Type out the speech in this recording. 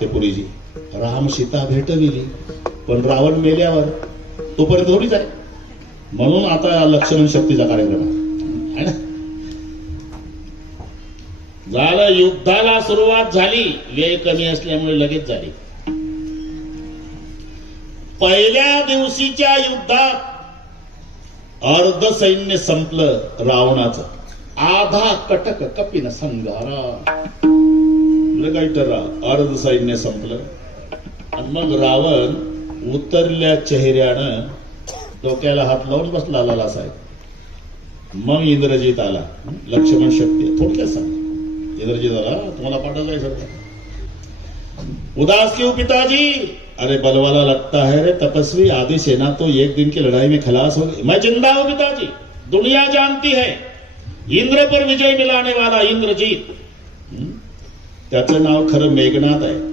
ते पुरीजी राम सीता भेटविली, पण रावण मेल्यावर तोपर्यंत थोडीच आहे. म्हणून आता लक्ष्मण शक्तीचा कार्यक्रम आहे ना. झालं, युद्धाला सुरुवात झाली. वेळ कमी असल्यामुळे लगेच झाली. पहिल्या दिवशीच्या युद्धात अर्ध सैन्य संपलं रावणाचं. आधा कटक कपिन संगारा अर्ध सैन्य संपलं. आणि मग रावण उतरल्या चेहऱ्यानं डोक्याला हात लावून बसला लाला साहेब. मग इंद्रजित आला. लक्ष्मण शक्ती थोडक्यात सांग. इंद्रजित आला, तुम्हाला पाठवलं आहे सर. उदास क्यों पिताजी? अरे बलवाला लगता है रे तपस्वी, आधी सेना तो एक दिन की लड़ाई में खलास हो गई. मैं जिंदा हूं पिताजी, दुनिया जानती है इंद्र पर विजय मिलाने वाला इंद्रजीत. त्याचं नाव खरं मेघनाथ आहे.